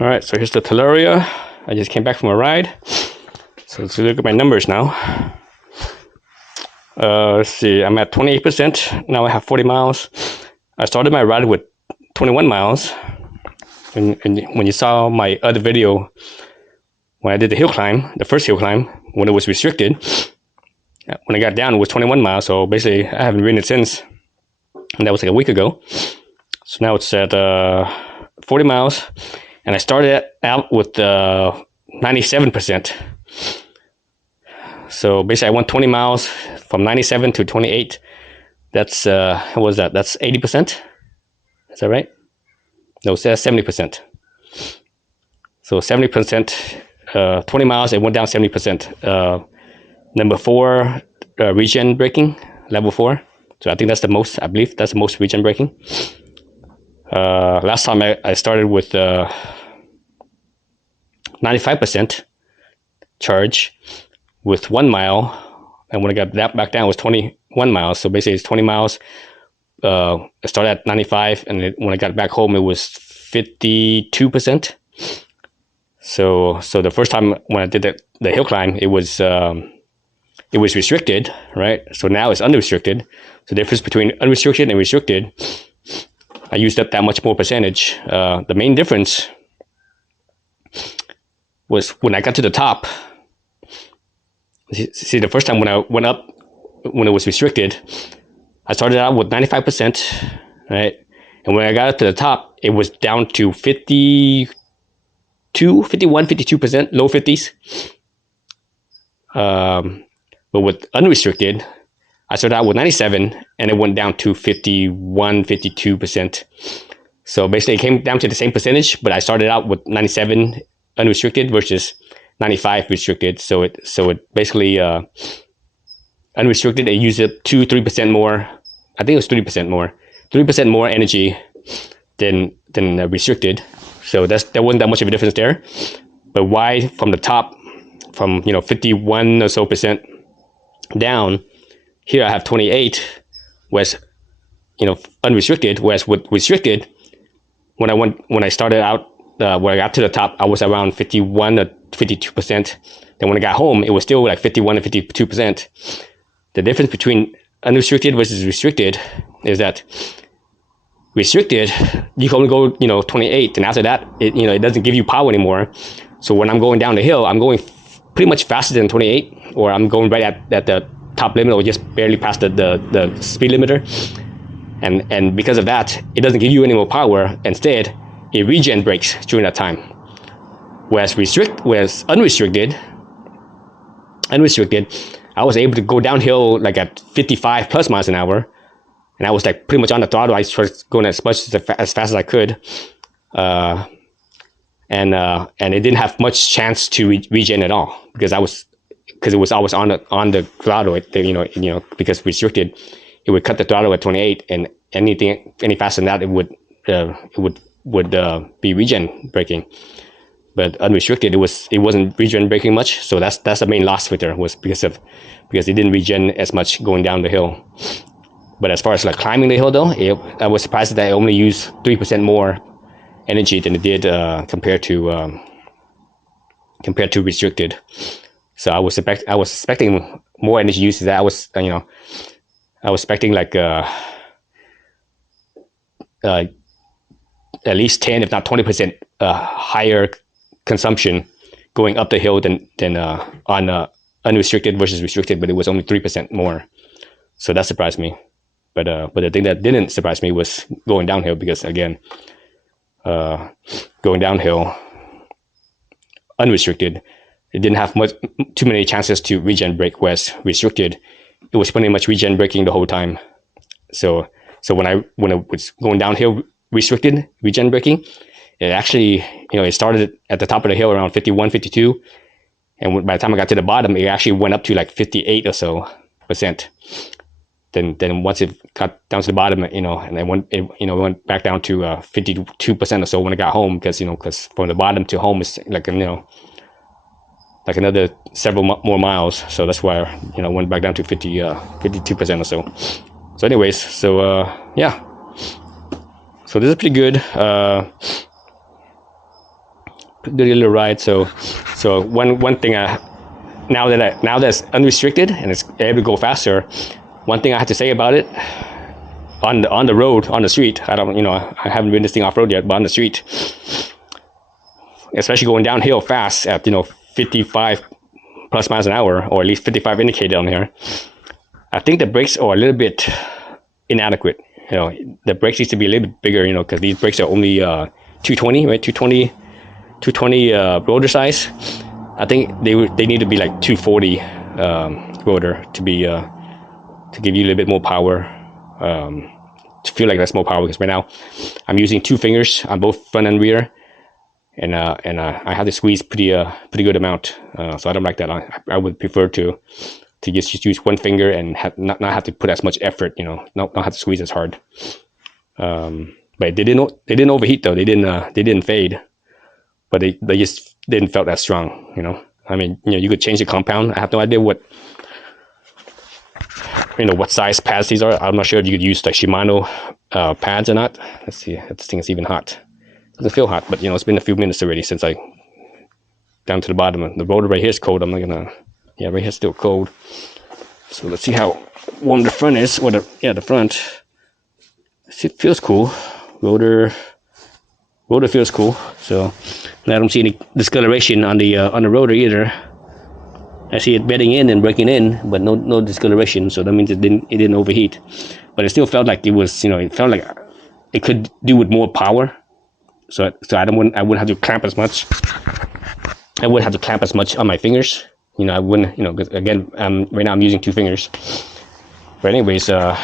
All right, so here's the Talaria. I just came back from a ride. So let's look at my numbers now. Let's see, I'm at 28%. Now I have 40 miles. I started my ride with 21 miles. And when you saw my other video, when I did the hill climb, the first hill climb, when it was restricted, when I got down, it was 21 miles. So basically, I haven't ridden it since. And that was like a week ago. So now it's at 40 miles. And I started out with 97%. So basically, I went 20 miles from 97 to 28. That's, what was that? That's 80%? Is that right? No, it's 70%. So 70%, 20 miles, it went down 70%. Number 4, regen braking, level 4. So I think that's the most, I believe that's the most regen braking. Last time I started with 95% charge with 1 mile, and when I got that back down, it was 21 miles. So basically, it's 20 miles. I started at 95, and when I got back home, it was 52%. So the first time when I did the hill climb, it was restricted, right? So now it's unrestricted. So the difference between unrestricted and restricted, I used up that much more percentage. The main difference was when I got to the top. See, the first time when I went up, when it was restricted, I started out with 95%, right? And when I got up to the top, it was down to 52%, low 50s. But with unrestricted, I started out with 97 and it went down to 51, 52%. So basically it came down to the same percentage, but I started out with 97 unrestricted versus 95 restricted. So it basically, unrestricted, it used up 2-3% more. I think it was 3% more, 3% more energy than restricted. So there wasn't that much of a difference there. But why from the top, from 51 or so percent down, here I have 28, whereas unrestricted. Whereas with restricted, when I started out, when I got to the top, I was around 51 or 52%. Then when I got home, it was still like 51 or 52%. The difference between unrestricted versus restricted is that restricted, you can only go 28, and after that, it doesn't give you power anymore. So when I'm going down the hill, I'm going pretty much faster than 28, or I'm going right at the top limit, or just barely past the speed limiter. And because of that, it doesn't give you any more power. Instead, it regen brakes during that time. Whereas unrestricted, I was able to go downhill like at 55 plus miles an hour, and I was like pretty much on the throttle. I was going as fast as I could, and it didn't have much chance to regen at all because it was always on the throttle. Because restricted, it would cut the throttle at 28, and any faster than that, it would be regen braking. But unrestricted, it wasn't regen braking much. So that's the main loss with there, was because it didn't regen as much going down the hill. But as far as like climbing the hill though, I was surprised that I only used 3% more energy than it did compared to restricted. So I was expecting more energy use. That I was expecting like at least 10, if not 20% higher consumption going up the hill than on unrestricted versus restricted, but it was only 3% more. So that surprised me. But the thing that didn't surprise me was going downhill, because again, going downhill unrestricted, it didn't have too many chances to regen brake, whereas restricted, it was pretty much regen braking the whole time. So when it was going downhill restricted regen braking, it actually, it started at the top of the hill around 51, 52, and by the time I got to the bottom, it actually went up to like 58 or so percent. Then once it got down to the bottom, and then went back down to 52% or so when I got home, because from the bottom to home is like like another several more miles. So that's why I went back down to 52% or so. So anyways, yeah. So this is pretty good. pretty little ride. So one thing now that it's unrestricted and it's able to go faster, one thing I have to say about it, on the road, on the street, I haven't ridden this thing off road yet, but on the street, especially going downhill fast at 55 plus miles an hour, or at least 55 indicated on here, I think the brakes are a little bit inadequate. The brakes needs to be a little bit bigger, because these brakes are only 220, right? 220 rotor size. I think they need to be like 240 rotor to be to give you a little bit more power, to feel like that's more power. Because right now I'm using 2 fingers on both front and rear, and I have to squeeze pretty good amount. So I don't like that. I would prefer to just use 1 finger and not have to put as much effort. Not have to squeeze as hard. But they didn't overheat though. They didn't fade, but they just didn't felt that strong. I mean, you could change the compound. I have no idea what size pads these are. I'm not sure if you could use like Shimano pads or not. Let's see if this thing is even hot. Doesn't feel hot, but it's been a few minutes already since I down to the bottom. The rotor right here is cold. I'm not gonna. Yeah, right here's still cold. So let's see how warm the front is. Or the front. It feels cool. Rotor feels cool. So I don't see any discoloration on the rotor either. I see it bedding in and breaking in, but no discoloration. So that means it didn't overheat. But it still felt like it was, it felt like it could do with more power. So I wouldn't have to clamp as much. I wouldn't have to clamp as much on my fingers. I wouldn't, because again, right now I'm using 2 fingers. But anyways, yeah.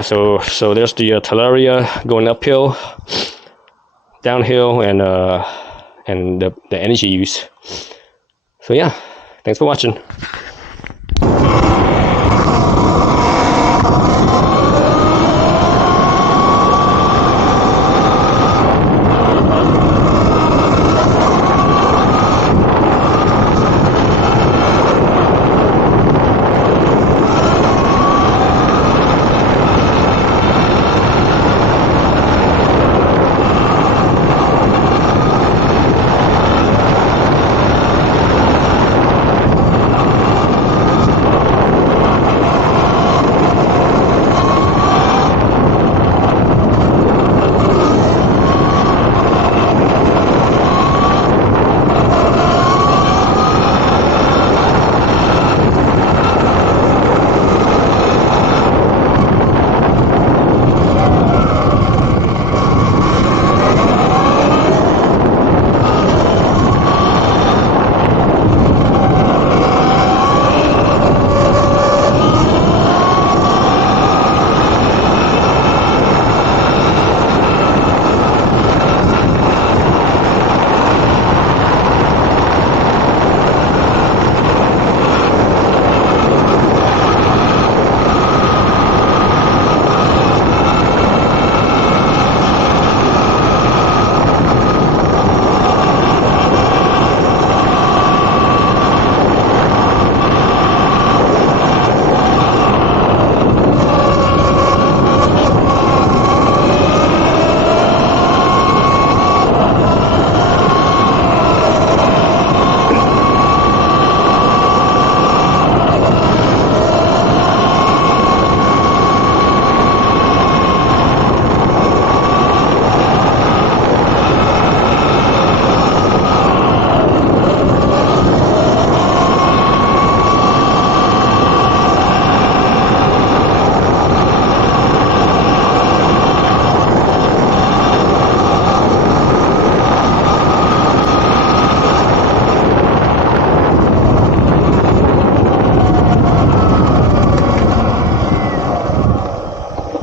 So there's the Talaria going uphill, downhill, and the energy use. So yeah, thanks for watching.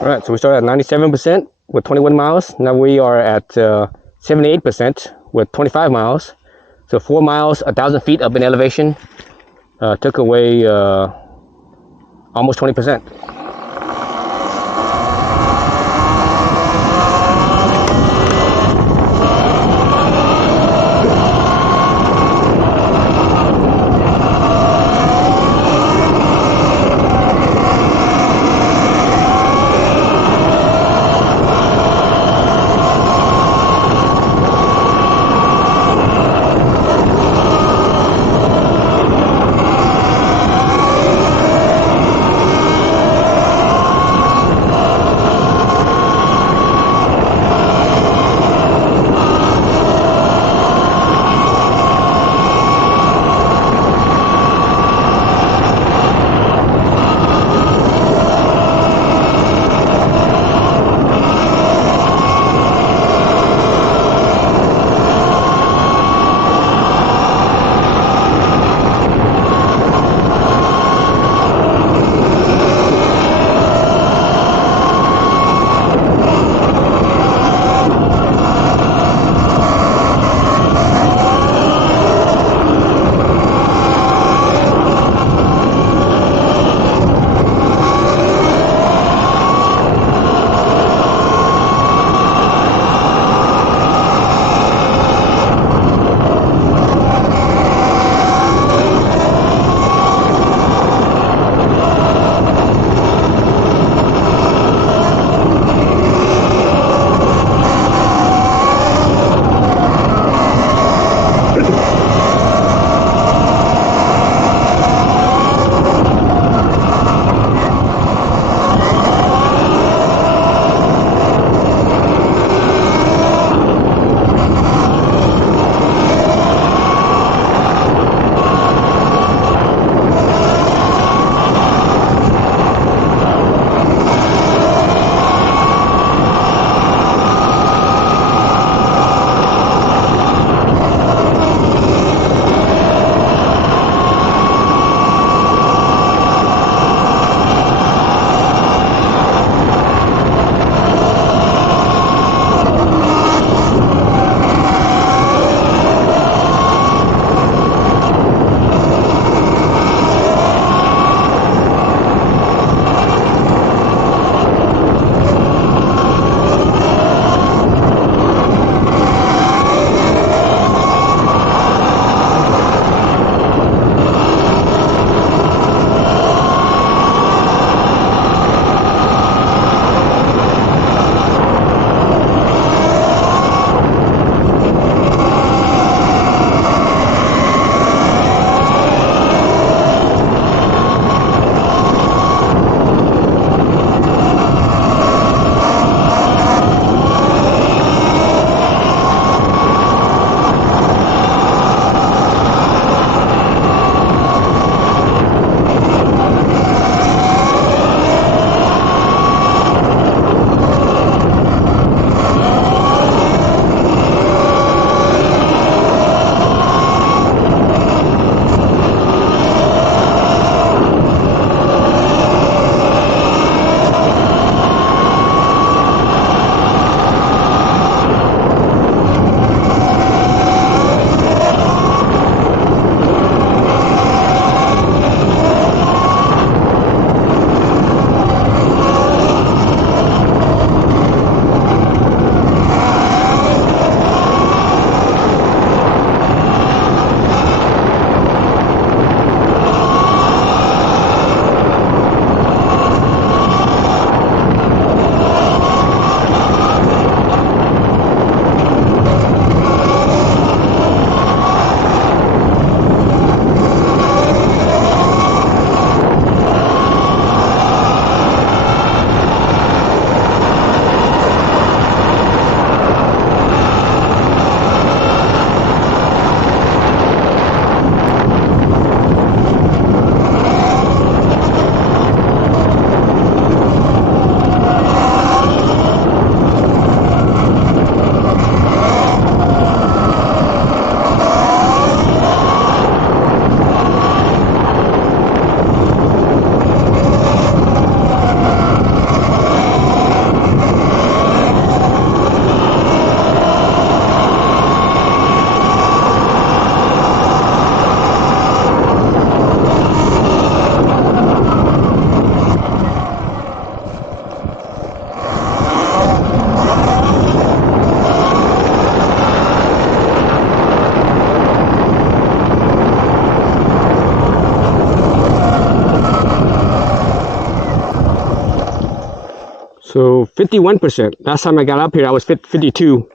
All right, so we started at 97% with 21 miles. Now we are at 78% with 25 miles. So 4 miles, 1,000 feet up in elevation. Took away almost 20%. 51%. Last time I got up here, I was 52.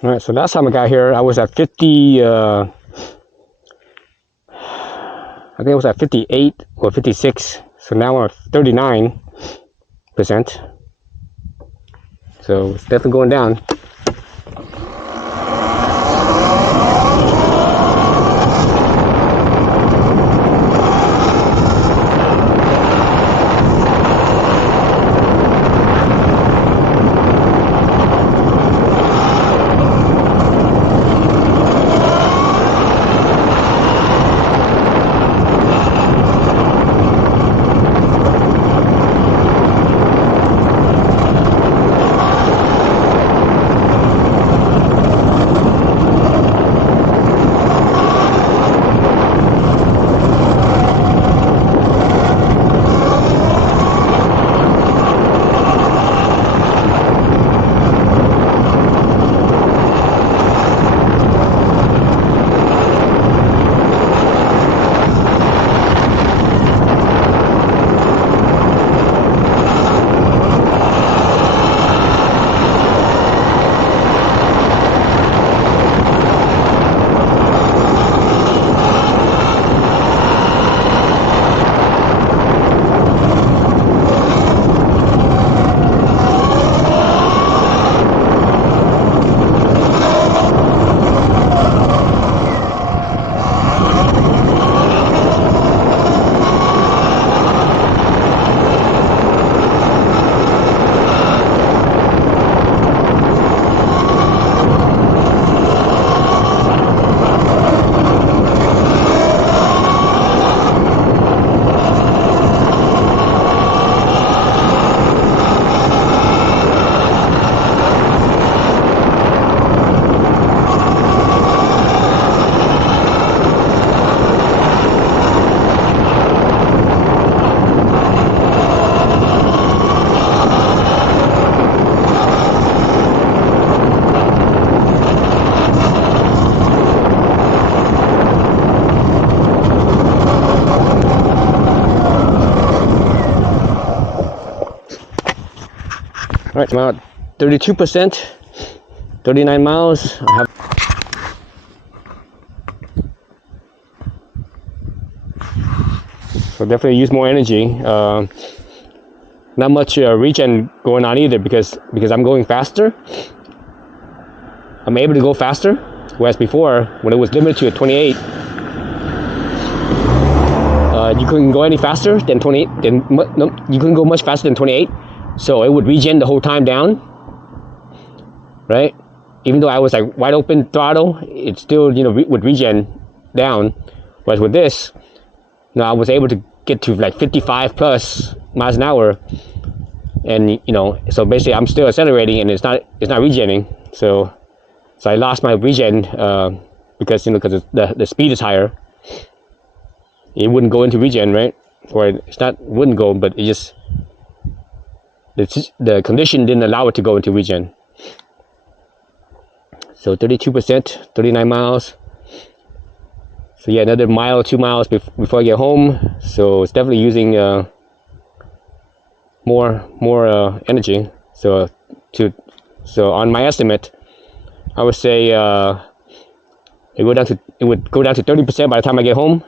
All right, so last time I got here, I was at 50, I think I was at 58 or 56. So now I'm at 39%. So it's definitely going down. right, I'm about 32%, 39 miles. I have so definitely use more energy. Not much regen going on either because I'm going faster. I'm able to go faster, whereas before when it was limited to 28, you couldn't go any faster than 28. No, you couldn't go much faster than 28. So it would regen the whole time down, right? Even though I was like wide open throttle, it still would regen down. Whereas with this, I was able to get to like 55 plus miles an hour, and so basically I'm still accelerating and it's not regenning. So I lost my regen because the speed is higher. It wouldn't go into regen, right? Or it's not wouldn't go, but it just the condition didn't allow it to go into regen. So 32%, 39 miles. So yeah, another mile or 2 miles before I get home. So it's definitely using more energy. So on my estimate, I would say it would go down to 30% by the time I get home.